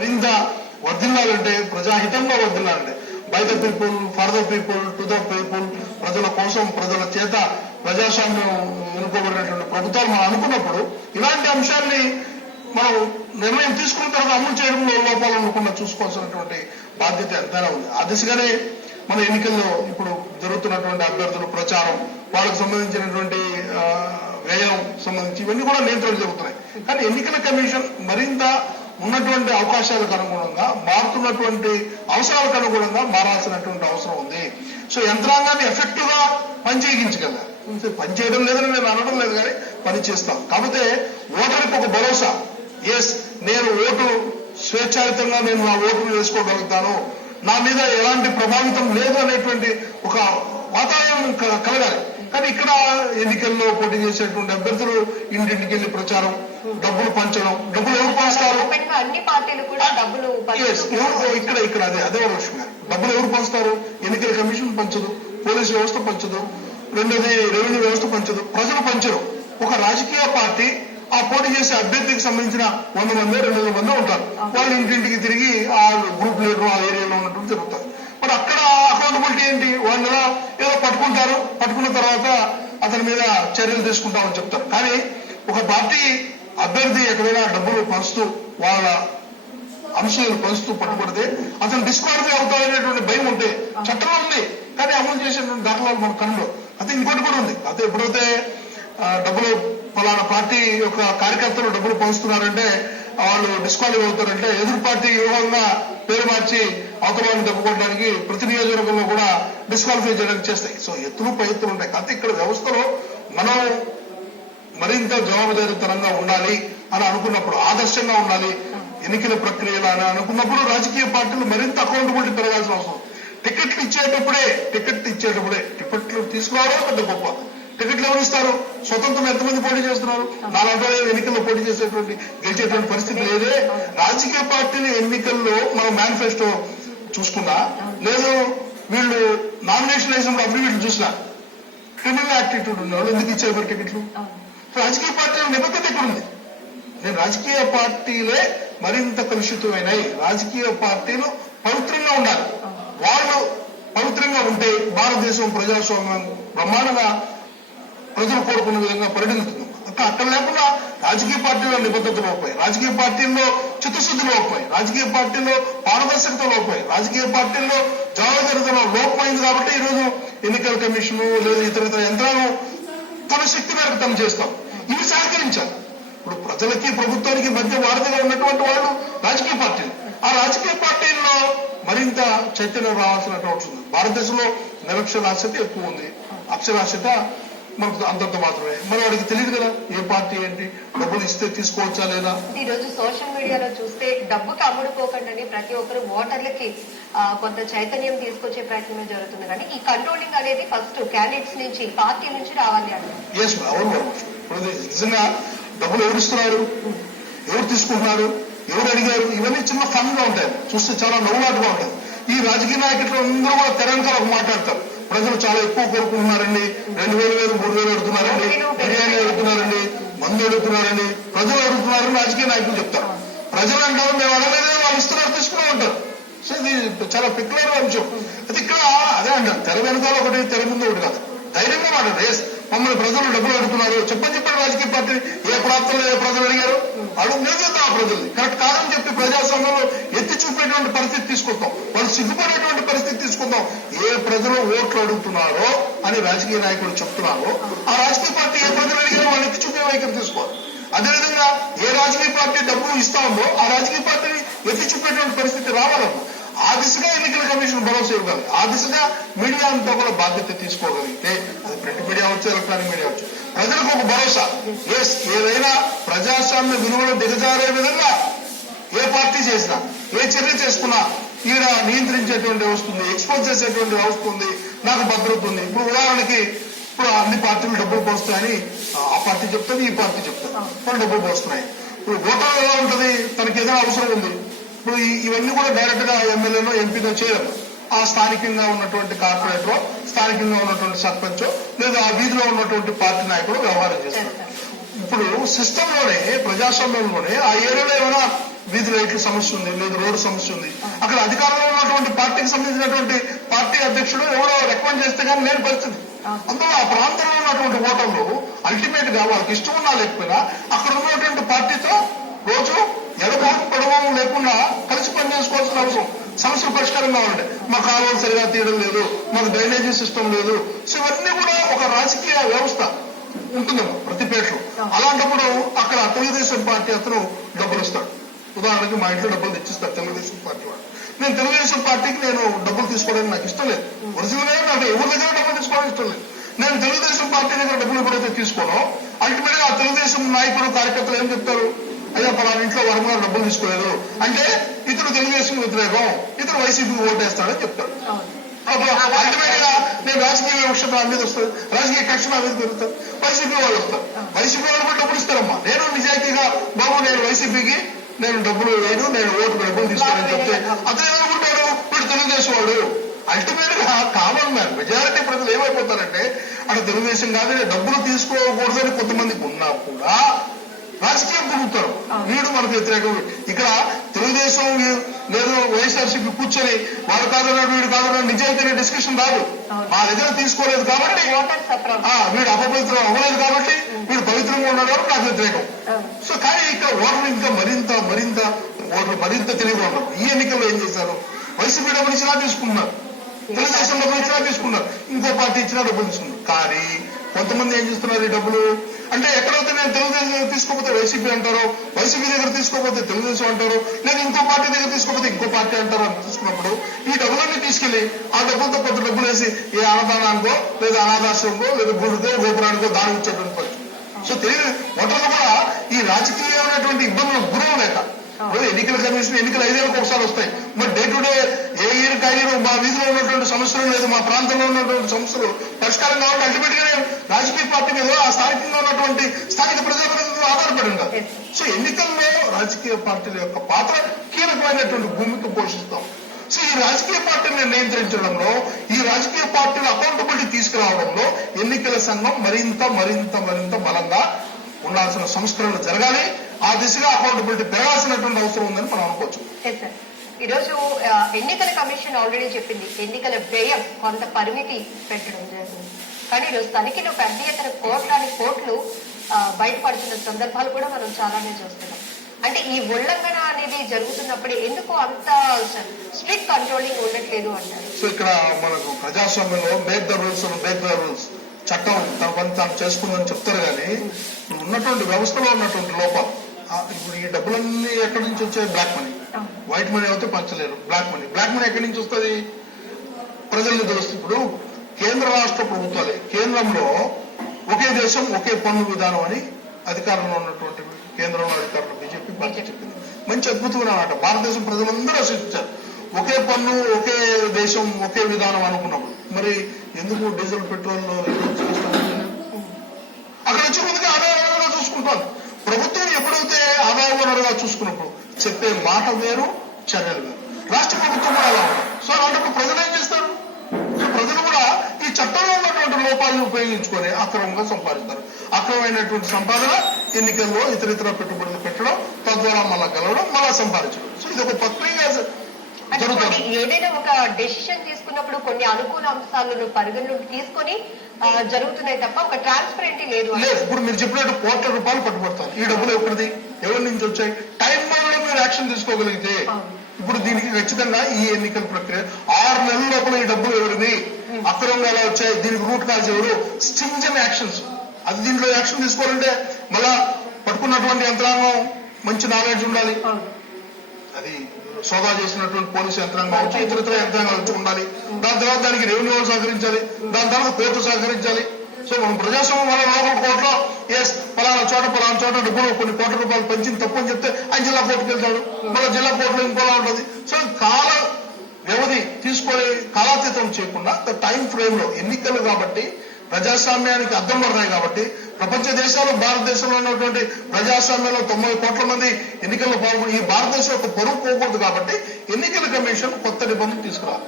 మరింత వర్ధిల్లాలంటే ప్రజాహితంగా వర్ధిల్లాలంటే by the people, for the people, to the people, ప్రజల కోసం, ప్రజల చేత ప్రజాస్వామ్యం ఎన్నుకోబడినటువంటి ప్రభుత్వాలు మనం అనుకున్నప్పుడు ఇలాంటి అంశాన్ని మనం నిర్ణయం తీసుకున్న తర్వాత అమలు చేయడంలో లోపాలు అనుకున్నా చూసుకోవాల్సినటువంటి బాధ్యత ఎంతైనా ఉంది. ఆ దిశగానే మన ఎన్నికల్లో ఇప్పుడు జరుగుతున్నటువంటి అభ్యర్థుల ప్రచారం, వాళ్ళకు సంబంధించినటువంటి వ్యయం సంబంధించి ఇవన్నీ కూడా నియంత్రణ జరుగుతున్నాయి. కానీ ఎన్నికల కమిషన్ మరింత ఉన్నటువంటి అవకాశాలకు అనుగుణంగా, మారుతున్నటువంటి అవసరాలకు అనుగుణంగా మారాల్సినటువంటి అవసరం ఉంది. సో యంత్రాంగాన్ని ఎఫెక్టివ్ గా పనిచేయించగలగాలి. పనిచేయడం లేదని నేను అనడం లేదు, కానీ పని చేస్తాం. కాకపోతే ఓటరికి ఒక భరోసా, ఎస్ నేను ఓటు స్వేచ్ఛాయుతంగా నేను నా ఓటును వేసుకోగలుగుతాను, నా మీద ఎలాంటి ప్రభావితం లేదు అనేటువంటి ఒక వాతావరణం కలగాలి. కానీ ఇక్కడ ఎన్నికల్లో పోటీ చేసేటువంటి అభ్యర్థులు ఇంటింటికి వెళ్లి ప్రచారం, డబ్బులు పంచడం, డబ్బులు ఎవరు పంచుతారు? అన్ని పార్టీలు కూడా డబ్బులు ఇక్కడ అదే విషయం. డబ్బులు ఎవరు పంచుతారు? ఎన్నికల కమిషన్ పంచదు, పోలీసు వ్యవస్థ పంచదు, రెండోది రెవెన్యూ వ్యవస్థ పంచదు, ప్రజలు పంచరు. ఒక రాజకీయ పార్టీ ఆ పోటీ చేసే అభ్యర్థికి సంబంధించిన 100 మంది 200 మంది ఉంటారు. వాళ్ళు ఇంటింటికి తిరిగి ఆ గ్రూప్ లీడర్ ఆ ఏరియాలో ఉన్నటువంటి జరుగుతారు. మరి అక్కడ అకౌంటబిలిటీ ఏంటి? వాళ్ళు ఏదో పట్టుకుంటారు, పట్టుకున్న తర్వాత అతని మీద చర్యలు తీసుకుంటామని చెప్తారు. కానీ ఒక పార్టీ అభ్యర్థి ఎక్కడైనా డబ్బులు పంచుతూ వాళ్ళ అంశాలు పంచుతూ పట్టుబడితే అతను డిస్క్వాలిఫై అవుతాడనేటువంటి భయం ఉంటే చట్టంలో ఉంది, కానీ అమలు చేసేటువంటి దాఖలాలు మన కన్నులో. అయితే ఇంకోటి కూడా ఉంది. అయితే ఎప్పుడైతే డబ్బులు ఫలానా పార్టీ యొక్క కార్యకర్తలు డబ్బులు పంచుతున్నారంటే వాళ్ళు డిస్క్వాలిఫై అవుతారంటే ఎదురు పార్టీ వ్యూహంగా పేరు మార్చి అవతలాన్ని దెబ్బకొట్టడానికి ప్రతి నియోజకవర్గంలో కూడా డిస్క్వాలిఫై చేయడానికి చేస్తాయి. సో ఎత్తులు పై ఎత్తులు ఉంటాయి. కాకపోతే ఇక్కడ వ్యవస్థలో మనం మరింత జవాబుదారీతనంగా ఉండాలి అని అనుకున్నప్పుడు, ఆదర్శంగా ఉండాలి ఎన్నికల ప్రక్రియలు అని అనుకున్నప్పుడు రాజకీయ పార్టీలు మరింత అకౌంటబిలిటీ పెరగాల్సిన అవసరం. టికెట్లు ఇచ్చేటప్పుడే టికెట్లు తీసుకోవడం పెద్ద గొప్ప. టికెట్లు ఎవరు ఇస్తారు? స్వతంత్రం ఎంతమంది పోటీ చేస్తున్నారు? నాలుగు ఎన్నికల్లో పోటీ చేసేటువంటి గెలిచేటువంటి పరిస్థితి లేదే. రాజకీయ పార్టీల ఎన్నికల్లో మనం మేనిఫెస్టో చూసుకున్నా, లేదు వీళ్ళు నామినేషన్ వేసినప్పుడు అఫిడవిట్లు చూసినా క్రిమినల్ యాక్టివిటీ ఉన్న వాళ్ళు ఎందుకు ఇచ్చారు మరి టికెట్లు? రాజకీయ పార్టీల నిబద్ధత ఎక్కడుంది? నేను రాజకీయ పార్టీలే మరింత కలుషితమైనవి. రాజకీయ పార్టీలు పవిత్రంగా ఉండాలి. వాళ్ళు పవిత్రంగా ఉంటే భారతదేశం ప్రజాస్వామ్యం బ్రహ్మాండంగా ప్రజలు కోరుకున్న విధంగా పరిణిస్తుంది. అక్కడ లేకుండా రాజకీయ పార్టీల నిబద్ధత లోపాయి, రాజకీయ పార్టీల్లో చిత్తశుద్ధి లోపాయి, రాజకీయ పార్టీల్లో పారదర్శకత లోపాయి, రాజకీయ పార్టీల్లో జవాబుదారీతనం లోపమైంది. కాబట్టి ఈరోజు ఎన్నికల కమిషన్ లేదా ఇతర యంత్రాంగం తన శక్తి మేరకు తను చేస్తాం. ఇవి సహకరించాలి. ఇప్పుడు ప్రజలకి ప్రభుత్వానికి మధ్య వారధిగా ఉన్నటువంటి వాళ్ళు రాజకీయ పార్టీలు. ఆ రాజకీయ పార్టీల్లో మరింత చైతన్యం రావాల్సినటువంటి అవసరం ఉంది. భారతదేశంలో నిరక్షరాస్యత ఎక్కువ ఉంది, అక్షరాస్యత మనకు అంతంత మాత్రమే. మరి వాడికి తెలియదు కదా ఏ పార్టీ ఏంటి, డబ్బులు ఇస్తే తీసుకోవచ్చా లేదా. ఈ రోజు సోషల్ మీడియాలో చూస్తే డబ్బుకి అమ్ముడుపోకండి ప్రతి ఒక్కరు ఓటర్లకి కొంత చైతన్యం తీసుకొచ్చే ప్రయత్నం జరుగుతుంది. కానీ ఈ కంట్రోలింగ్ అనేది ఫస్ట్ క్యాండిడేట్స్ నుంచి, పార్టీ నుంచి రావాలి అంటే. ఇప్పుడు నిజంగా డబ్బులు ఎవరు ఇస్తున్నారు, ఎవరు తీసుకుంటున్నారు, ఎవరు అడిగారు, ఇవన్నీ చిన్న ఫన్ గా ఉంటాయి, చూస్తే చాలా నవ్వులాటగా ఉంటాయి. ఈ రాజకీయ నాయకులు అందరూ కూడా తెలంగాణ మాట్లాడతారు. ప్రజలు చాలా ఎక్కువ కోరుకుంటున్నారండి, 2000 3000 అడుగుతున్నారండి, బిర్యానీ అడుగుతున్నారండి, మందు అడుగుతున్నారండి, ప్రజలు అడుగుతున్నారని రాజకీయ నాయకులు చెప్తారు. ప్రజలు అంటారు మేము అడగలేదే, వాళ్ళు ఇస్తున్నారు తీసుకుని ఉంటారు. సో ఇది చాలా పెక్యులర్ అంశం. అయితే ఇక్కడ అదే అంటారు, తెర వెనకాల ఒకటి, తెర ముందు ఒకటి కాదు. ధైర్యంగా మాట్లాడు. ఎస్ మమ్మల్ని ప్రజలు డబ్బులు అడుగుతున్నారు చెప్పండి రాజకీయ పార్టీ ఏ ప్రాంతంలో ఏ ప్రజలు అడిగారు అడుగు నిలబెడతాం. ఆ ప్రజల్ని కరెక్ట్ కాదని చెప్పి ప్రజాస్వామ్యంలో ఎత్తి చూపేటువంటి పరిస్థితి తీసుకొస్తాం, వాళ్ళు సిగ్గుపడేటువంటి పరిస్థితి తీసుకుందాం. ఏ ప్రజలు ఓట్లు అడుగుతున్నారో అని రాజకీయ నాయకులు చెప్తున్నారో ఆ రాజకీయ పార్టీ ఏ ప్రజలు అడిగారో వాళ్ళు ఎత్తి చూపే వైఖరి తీసుకోవాలి. అదేవిధంగా ఏ రాజకీయ పార్టీ డబ్బు ఇస్తా ఉందో ఆ రాజకీయ పార్టీని ఎత్తి చూపేటువంటి పరిస్థితి రావాలమ్మా. ఆ దిశగా ఎన్నికల కమిషన్ భరోసా ఇవ్వాలి. ఆ దిశగా మీడియా అంతా కూడా బాధ్యత తీసుకోగలిగితే, అది ప్రింట్ మీడియా అవచ్చు, ఎలక్ట్రానిక్ మీడియా అవచ్చు, ప్రజలకు ఒక భరోసా. ఎస్ ఏదైనా ప్రజాస్వామ్య విలువలు దిగజారే విధంగా ఏ పార్టీ చేసినా, ఏ చర్య చేసుకున్నా ఈడ నియంత్రించేటువంటి వస్తుంది, ఎక్స్పోజ్ చేసేటువంటి వ్యవస్థ ఉంది, నాకు భద్రత ఉంది. ఇప్పుడు ఉదాహరణకి ఇప్పుడు అన్ని పార్టీలు డబ్బులు పోస్తాయని ఆ పార్టీ చెప్తుంది, ఈ పార్టీ చెప్తుంది, వాళ్ళు డబ్బులు పోస్తున్నాయి. ఇప్పుడు ఓటర్ ఎలా ఉంటుంది, తనకి ఏదైనా అవసరం ఉంది. ఇప్పుడు ఇవన్నీ కూడా డైరెక్ట్ గా ఎమ్మెల్యేలో ఎంపీలో చేయరు. ఆ స్థానికంగా ఉన్నటువంటి కార్పొరేటర్, స్థానికంగా ఉన్నటువంటి సర్పంచ్ లేదా ఆ వీధిలో ఉన్నటువంటి పార్టీ నాయకుడు వ్యవహారం చేస్తారు. ఇప్పుడు సిస్టమ్ లోనే, ప్రజాస్వామ్యంలోనే ఆ ఏరియాలో ఏమైనా వీధి లైట్ల సమస్య ఉంది, లేదు రోడ్డు సమస్య ఉంది. అక్కడ అధికారంలో ఉన్నటువంటి పార్టీకి సంబంధించినటువంటి పార్టీ అధ్యక్షుడు ఎవరో రికమెండ్ చేస్తే కానీ లేని పరిస్థితి. అందులో ఆ ప్రాంతంలో ఉన్నటువంటి ఓటర్లు అల్టిమేట్ గా వాళ్ళకి ఇష్టం ఉన్నా లేకపోయినా అక్కడ ఉన్నటువంటి పార్టీతో రోజు ఎడబాటు పొడవం లేకుండా కలిసి పనిచేసుకోవాల్సిన అవసరం. సమస్యలు పరిష్కారం కావాలంటే మా కాలువలు సరిగా తీయడం లేదు, మాకు డ్రైనేజీ సిస్టమ్ లేదు. సో ఇవన్నీ కూడా ఒక రాజకీయ వ్యవస్థ ఉంటుందమ్మా ప్రతి పేటలో. అలాంటప్పుడు అక్కడ తెలుగుదేశం పార్టీ అతను డబ్బులు ఇస్తాడు. ఉదాహరణకి మా ఇంట్లో డబ్బులు తెచ్చిస్తాడు తెలుగుదేశం పార్టీ వాడు. నేను తెలుగుదేశం పార్టీకి నేను డబ్బులు తీసుకోవడానికి నాకు ఇష్టం లేదు. ఒరిజినల్ గా నాకు ఎవరి దగ్గర డబ్బులు తీసుకోవడానికి ఇష్టం లేదు. నేను తెలుగుదేశం పార్టీ దగ్గర డబ్బులు ఎప్పుడైతే తీసుకోనో అల్టిమేట్ గా ఆ తెలుగుదేశం నాయకులు కార్యకర్తలు ఏం చెప్తారు, అయ్యా పలానా ఇంట్లో వరం గారు డబ్బులు తీసుకోలేదు అంటే ఇతను తెలుగుదేశం వ్యతిరేకం, ఇతను వైసీపీకి ఓటేస్తాడని చెప్తాడు. అల్టిమేట్ గా నేను రాజకీయ వివక్ష నా మీద వస్తుంది, రాజకీయ కక్ష నా మీద పెరుగుతారు, వైసీపీ వాళ్ళు వస్తారు. వైసీపీ వాళ్ళు కూడా డబ్బులు ఇస్తారమ్మా. నేను నిజాయితీగా బాబు నేను వైసీపీకి నేను డబ్బులు వేయను, నేను ఓటుకు డబ్బులు తీసుకోవాలని చెప్తే అతను ఏమనుకుంటాడు, వీడు తెలుగుదేశం వాడు. అల్టిమేట్ గా కామన్ మ్యాన్ మెజారిటీ ప్రజలు ఏమైపోతారంటే అక్కడ తెలుగుదేశం కాదు డబ్బులు తీసుకోకూడదని కొంతమందికి ఉన్నా కూడా రాజకీయం పొందుతారు. వీడు మనకు వ్యతిరేకం. ఇక్కడ తెలుగుదేశం లేదు వైఎస్ఆర్సీపీ కూర్చొని వాడు కాదన్నాడు వీడు కాదన్నాడు నిజాయితీ డిస్కషన్ రాదు. మా దగ్గర తీసుకోలేదు కాబట్టి వీడు అపవిత్రం అవ్వలేదు కాబట్టి వీడు పవిత్రంగా ఉన్నాడు కాబట్టి నాకు వ్యతిరేకం. సో కానీ ఇక్కడ ఓటర్లు ఇంకా మరింత ఓటర్లు మరింత తెలివిగా ఉన్నారు. ఈ ఎన్నికల్లో ఏం చేశారు, వైసీపీ డబ్బులు ఇచ్చినా తీసుకున్నారు, తెలుగుదేశం డబ్బులు ఇచ్చినా తీసుకున్నారు, ఇంకో పార్టీ ఇచ్చినా డబ్బులు తీసుకున్నారు. కానీ కొంతమంది ఏం చేస్తున్నారు ఈ డబ్బులు అంటే ఎక్కడైతే నేను తెలుగుదేశం దగ్గర తీసుకోకపోతే వైసీపీ అంటారు, వైసీపీ దగ్గర తీసుకోకపోతే తెలుగుదేశం అంటారు, లేదా ఇంకో పార్టీ దగ్గర తీసుకోకపోతే ఇంకో పార్టీ అంటారు అని తీసుకున్నప్పుడు ఈ డబ్బులన్నీ తీసుకెళ్లి ఆ డబ్బులతో కొంత డబ్బులు వేసి ఏ అన్నదానానికో లేదా అనాథాశ్రమంకో లేదా గుడికో గోపురానికో దాని ఇచ్చేటువంటి పరిస్థితి. సో తెలియదు ఓటర్లు కూడా ఈ రాజకీయమైనటువంటి ఇబ్బందులు గురవలేక ఎన్నికల కమిషన్ ఎన్నికలు 5 ఏళ్ళకి ఒకసారి వస్తాయి. మరి day to day a year కాయరు మా వీధిలో ఉన్నటువంటి సమస్యలు లేదు మా ప్రాంతంలో ఉన్నటువంటి సమస్యలు పరిష్కారం కావాలంటే అల్టిమేట్ గా రాజకీయ పార్టీ మీద ఆ స్థానికంగా ఉన్నటువంటి స్థానిక ప్రజాప్రతినిధులు ఆధారపడి ఉండాలి. సో ఎన్నికల్లో రాజకీయ పార్టీల యొక్క పాత్ర కీలకమైనటువంటి భూమిక పోషిస్తాం. సో ఈ రాజకీయ పార్టీని నియంత్రించడంలో ఈ రాజకీయ పార్టీల అకౌంటబిలిటీ తీసుకురావడంలో ఎన్నికల సంఘం మరింత బలంగా ఉండాల్సిన సంస్కరణలు జరగాలి. ఆ దిశగా అకౌంటబిలిటీ పెరగాల్సినటువంటి అవసరం ఉందని మనం అనుకోవచ్చు. ఈరోజు ఎన్నికల కమిషన్ ఆల్రెడీ చెప్పింది ఎన్నికల వ్యయం కొంత పరిమితి పెట్టడం జరిగింది. కానీ ఈరోజు తనిఖీలో పెద్ద ఎత్తున కోట్లు బయటపడుతున్న సందర్భాలు కూడా మనం చాలానే చూస్తున్నాం. అంటే ఈ ఉల్లంఘన అనేది జరుగుతున్నప్పుడు ఎందుకు అంత స్ట్రిక్ట్ కంట్రోలింగ్ ఉండట్లేదు అంటారు. సో ఇక్కడ మనకు ప్రజాస్వామ్యంలో మేక్ ద రూల్స్ చట్టం తన పని తాను చేసుకుందని చెప్తారు. కానీ ఉన్నటువంటి వ్యవస్థలో ఉన్నటువంటి లోపాలు ఇప్పుడు ఈ డబ్బులన్నీ ఎక్కడి నుంచి వచ్చాయి, బ్లాక్ మనీ. వైట్ మనీ అయితే పంచలేరు, బ్లాక్ మనీ ఎక్కడి నుంచి వస్తుంది, ప్రజల్ని తెలుస్తుంది. ఇప్పుడు కేంద్ర రాష్ట్ర ప్రభుత్వాలే కేంద్రంలో ఒకే దేశం ఒకే పన్ను విధానం అని అధికారంలో ఉన్నటువంటి కేంద్రంలో అధికారంలో బీజేపీ పార్టీ చెప్పింది. మంచి అద్భుతమైన మాట. భారతదేశం ప్రజలందరూ ఆశించారు ఒకే పన్ను ఒకే దేశం ఒకే విధానం అనుకున్నప్పుడు మరి ఎందుకు డీజిల్ పెట్రోల్ అక్కడ వచ్చే ముందుగా ఆదాయ వనరుగా చూసుకుంటాను. ప్రభుత్వం ఎప్పుడైతే ఆదాయ వనరుగా చూసుకున్నప్పుడు చెప్పే మాట వేరు, చర్యలు వేరు. రాష్ట్ర ప్రభుత్వం కూడా అలా ఉంటుంది. సో అలాంటప్పుడు ప్రజలు ఏం చేస్తారు, సో ప్రజలు కూడా ఈ చట్టంలో ఉన్నటువంటి లోపాలను ఉపయోగించుకొని అక్రమంగా సంపాదిస్తారు. అక్రమమైనటువంటి సంపాదన ఎన్నికల్లో ఇతర పెట్టుబడులు పెట్టడం, తద్వారా మళ్ళా గెలవడం, మళ్ళా సంపాదించడం. సో ఇది ఒక ప్రక్రియ జరుగుతుంది. ఏదైనా ఒక డెసిషన్ తీసుకున్నప్పుడు కొన్ని అనుకూల అంశాలను పరిగణలోకి తీసుకొని జరుగుతున్నాయి తప్ప ఒక ట్రాన్స్పరెంట్ లేదు. ఇప్పుడు మీరు చెప్పినట్టు ₹1,00,00,000 పట్టుబడతారు. ఈ డబ్బులు ఎక్కడిది, ఎవరి నుంచి వచ్చాయి, టైం లో మీరు యాక్షన్ తీసుకోగలిగితే ఇప్పుడు దీనికి ఖచ్చితంగా ఈ ఎన్నికల ప్రక్రియ 6 నెలల లోపల ఈ డబ్బులు ఎవరిది, అక్రమంగా ఎలా వచ్చాయి, దీనికి రూట్ కాజ్ ఎవరు, స్ట్రింజెంట్ యాక్షన్స్. అది దీంట్లో యాక్షన్ తీసుకోవాలంటే మళ్ళా పట్టుకున్నటువంటి యంత్రాంగం మంచి నాలెడ్జ్ ఉండాలి. అది సోదా చేసినటువంటి పోలీసు యంత్రాంగం కావచ్చు, ఇతర యంత్రాంగాలు వచ్చి ఉండాలి. దాని తర్వాత దానికి రెవెన్యూ వాళ్ళు సహకరించాలి, దాని తర్వాత కోర్టు సహకరించాలి. సో మనం ప్రజాస్వామ్యం వల్ల లోకల్ కోర్టులో పలానా చోట డబ్బులు కొన్ని కోట్ల రూపాయలు పెంచింది తప్పు అని చెప్తే ఆయన జిల్లా కోర్టుకు వెళ్తాడు, మళ్ళీ జిల్లా కోర్టులో ఇంకోలా ఉంటుంది. సో కాల వ్యవధి తీసుకొని కాలాతీతం చేయకుండా టైం ఫ్రేమ్ లో ఎన్నికలు కాబట్టి ప్రజాస్వామ్యానికి అద్దం పడతాయి. కాబట్టి ప్రపంచ దేశాలు భారతదేశంలో ఉన్నటువంటి ప్రజాస్వామ్యంలో 90 కోట్ల మంది ఎన్నికల్లో పాల్గొని ఈ భారతదేశం యొక్క పరువు పోకూడదు. కాబట్టి ఎన్నికల కమిషన్ కొత్త నిబంధనలు తీసుకురావాలి.